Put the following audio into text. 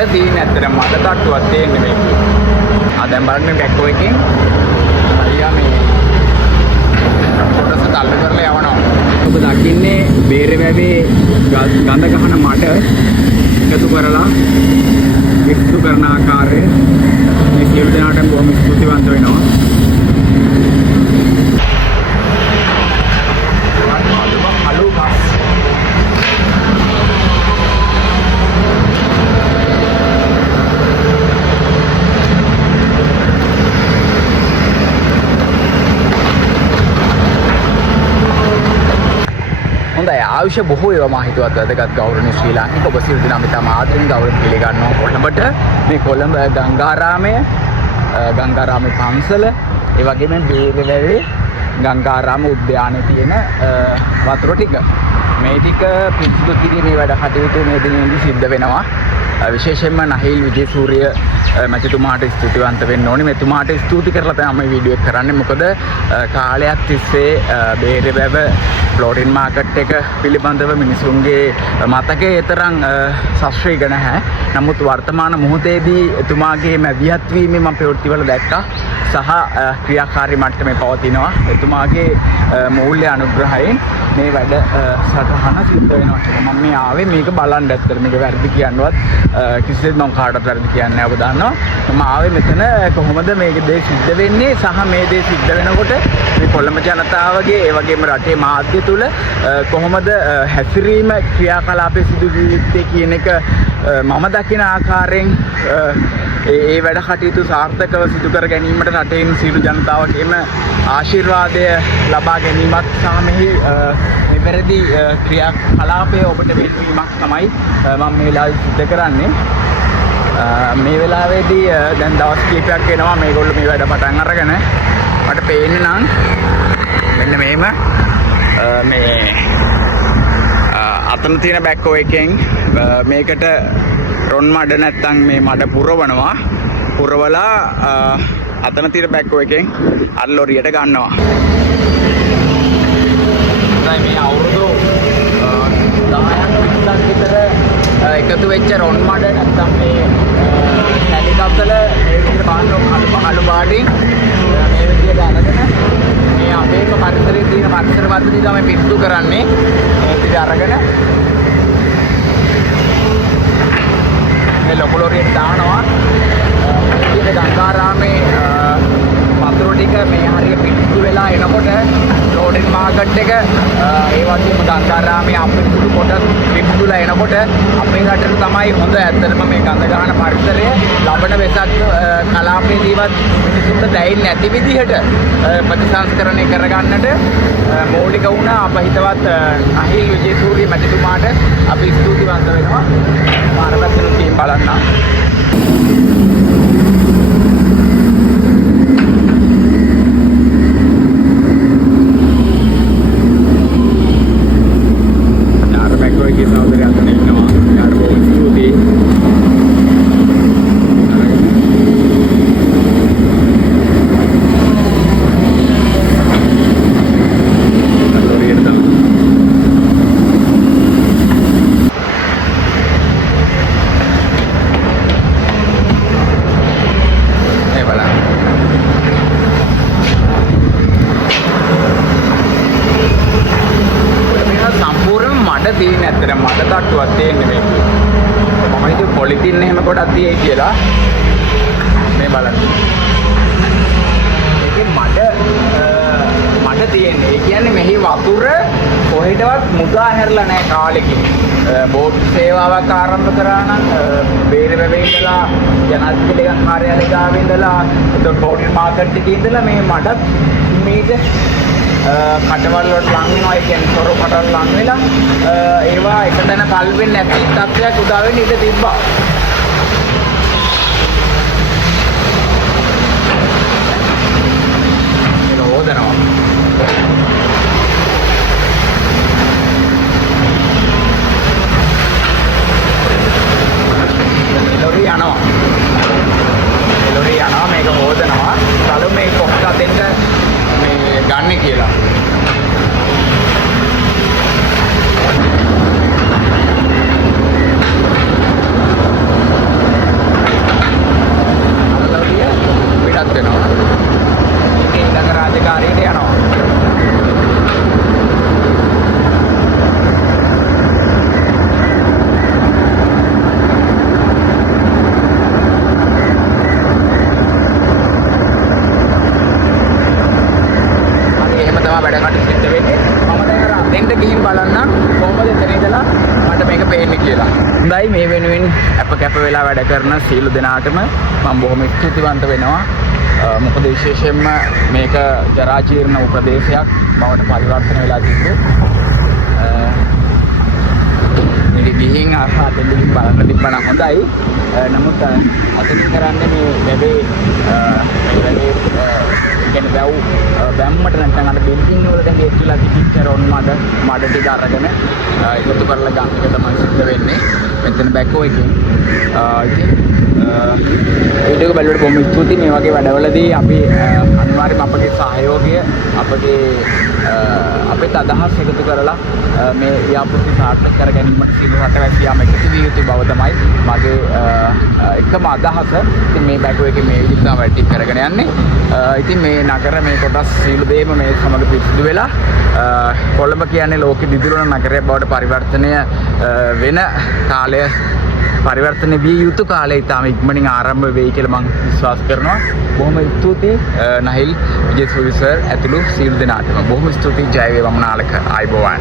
මඩ තියෙන ඇත්තට මඩ තට්ටුවක් තියෙන්නේ මේක. දැන් බලන්න බැක්කෝ එකෙන් අයියා මේ කොටස තල්ලු කරලා යවනවා. ඔබ දකින්නේ බේරවැවේ ගඳ ගහන මඩ එකතු කරලා විස්තු කරන ආකාරය මේ සියලු දෙනාටම බොහොම ස්තුතිවන්ත වෙනවා. ආයුෂ බොහෝ ඒවා මා හිතුවත් වැදගත් ගෞරවනීය ශ්‍රී ලාංකික ඔබ සියලු දෙනාම තම ආදරෙන් ගෞරව පිළිගන්නවා කොළඹට මේ කොළඹ ගංගාරාමේ පන්සල ඒ වගේම බේරවැවේ ගංගාරාම උද්‍යානයේ තියෙන වතුර ටික මේ ටික පිරිසිදු කිරීමේ වැඩ කටයුතු මේ දිනෙදී සිද්ධ වෙනවා. විශේෂයෙන්ම නහීල් විජේසූරිය මැතිතුමාට ස්තුතිවන්ත වෙන්න ඕනේ. මෙතුමාට ස්තුති කරලා තමයි මේ වීඩියෝ එක කරන්නේ. මොකද කාලයක් තිස්සේ බේරවැව ෆ්ලෝරින් මාකට් එක පිළිබඳව මිනිසුන්ගේ මතකයේ තරම් සශ්‍රීක නැහැ. නමුත් වර්තමාන මොහොතේදී එතුමාගේ මැදිහත් වීමේ මම ප්‍රවෘත්තිවල දැක්කා සහ ක්‍රියාකාරී මට්ටමේ පවතිනවා. එතුමාගේ මූල්‍ය අනුග්‍රහයෙන් මේ වැඩ සටහන සිද්ධ වෙනවා. මම මේ ආවේ මේක බලන්න. ඇත්තට මේක වැරදි කියන්නවත් කිසිසේත් මම කාටවත් වැරදි කියන්නේ නැහැ. ඔබ දන්නවා. මම ආවේ මෙතන කොහොමද මේක දේ සිද්ධ වෙන්නේ සහ මේ දේ සිද්ධ වෙනකොට මේ කොළඹ ජනතාවගේ ඒ වගේම රටේ මාධ්‍ය තුල කොහොමද හැසිරීම ක්‍රියාකලාපයේ සිදු වී කියන එක මම දකින ආකාරයෙන් ඒ වැඩ කටයුතු සාර්ථකව සිදු කර ගැනීමට රටේන සියලු ජනතාවටම ආශිර්වාදය ලබා ගැනීමත් සහ මෙහි නිවැරදි ක්‍රියාකලාපයේ ඔබට වෙලවීමක් තමයි මම මේ වෙලාවේ සිදු කරන්නේ. මේ වෙලාවේදී දැන් දවස් කිහිපයක් වෙනවා මේගොල්ලෝ මේ වැඩ පටන් අරගෙන මට පේන්නේ නම් මෙන්න මෙහෙම මේ අතන තියෙන බැක්කෝ එකෙන් මේකට රොන් මඩ නැත්තම් මේ මඩ පුරවනවා. පුරවලා අතන තියෙන බැක්කෝ එකෙන් අර ලොරියට ගන්නවා. දැන් මේ අවුරුදු 10ක් 20ක් විතර එකතු වෙච්ච රොන් මඩ නැත්තම් මේ කැලිකප්පල මේ විදිහට බාන්න කළු පාටින් මේ විදිහට අරගෙන මේ අපේම පරිසරයේ තියෙන පරිසර පද්ධතිය තමයි පිරිසුදු කරන්නේ. මේ විදිහට අරගෙන මේ ලොකු ලොරියට දානවා. මේ ගංගාරාමේ වතුර ටික මේ හරිය පිරිසුදු වෙලා එනකොට ෆ්ලෝරින් මාකට් එක ඒ වගේම ගංගාරාමේ අපිරිසුදු කොට පිරිසුදුලා එනකොට අපේ රටේ තමයි හොඳ ඇත්තටම මේ ගඳ ගන්න පරිසරය ලබන වෙසක් කලාපයේදීවත් මිනිසුන්ට දැනෙන්නේ නැති විදිහට ප්‍රතිසංස්කරණය කරගන්නට මූලික වුණ අප හිතවත් නහීල් විජේසූරිය මැතිතුමාට අපි ස්තුතිවන්ත වෙනවා. මාරවත්තුන් ටීම් බලන්න. තියෙන ඇත්තට මඩ තට්ටුවක් තියෙන්නේ මේක. මම හිතුවේ පොලිතින් එහෙම කොටක් තියෙයි කියලා. මේ බලන්න. ඒකේ මඩ තියෙන්නේ. ඒ කියන්නේ මෙහි වතුර කොහෙටවත් මුදා හැරලා නැහැ කාලෙකින්. බෝට් සේවාවක් ආරම්භ කරා නම් බේරවැවේ ඉඳලා ජනාධිපති කාර්යාලය ගාවේ ඉඳලා එතකොට ෆ්ලෝරින් මාකට් එකේ ඉඳලා මේ මඩ මේක කටවල් වලට ලං වෙනවා. ඒ කියන්නේ තොර කටවල් ලං වෙලා ඒවා එක තැන තල් වෙන්නේ නැති තත්ත්වයක් උදා වෙන්න ඉඩ තිබ්බා. ඒක හොදනවා. ලොරි යනවා මේක හොදනවා. කලු මේ කොක්ක දෙන්න මේ ගන්න කියලා. වෙනුවෙන් අප කැප වෙලා වැඩ කරන සියලු දෙනාටම මම බොහොම ස්තුතිවන්ත වෙනවා. මොකද විශේෂයෙන්ම මේක ජරා ජීර්ණ උපදේශයක් බවට පරිවර්තන වෙලා තිබුණේ. මේක ගිහින් අහතෙන් බලන්න තිබ්බනම් හොඳයි. නමුත් අතකින් කරන්නේ මේ වැඩේ කියන්නේ බැම්මට නැත්නම් අර බිල්ඩින් වල දැන් ඒත්ලා තිබිච්ච රොන් මඩ ටික අරගෙන එකතු කරලා ගන්න එක තමයි සිද්ධ වෙන්නේ. මෙතන බැකෝ එකෙන් ඉතින් වීඩියෝ එක බලවට බොහොම ස්තුතියි. මේ වගේ වැඩවලදී අපි අනිවාර්යයෙන්ම අපගේ සහයෝගය අපේ අදහස් එකතු කරලා මේ ව්‍යාපෘති සාර්ථක කර ගැනීමට සියලු රටවැසියාම එකතු විය යුතු බව තමයි මගේ එකම අදහස. ඉතින් මේ බැකෝ එකේ මේ විදිහට තමයි වැඩ ටික කරගෙන යන්නේ. ඉතින් මේ නගර මේ කොටස් සියලු දේම මේ සමග පිරිසිදු වෙලා කොළඹ කියන්නේ ලෝකෙ දිදුලන නගරයක් බවට පරිවර්තනය වෙන කාලය පරිවර්තන විය යුතු කාලය ඉතාම ඉක්මනින් ආරම්භ වෙයි කියලා මම විශ්වාස කරනවා. බොහොම ස්තුතියි නහිල් විජේසූරි සර් ඇතුළු සියලු දෙනාටම. බොහොම ස්තුතියි. ජය වේවා මනාලක. ආයුබෝවන්.